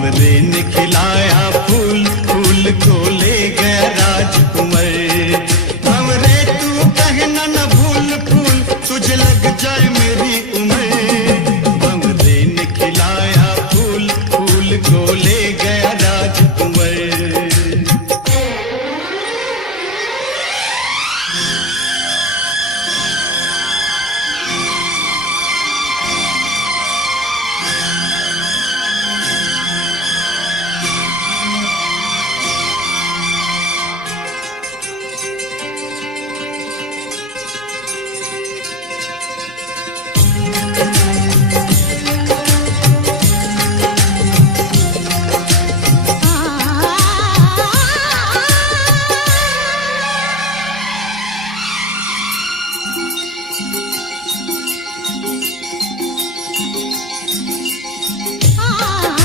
भंवरे ने खिलाया फूल, फूल को ले गया राजकुमार। भंवरे तू कहना न भूल, फूल तुझे लग जाए मेरी उम्र। भंवरे ने खिलाया फूल, फूल को ले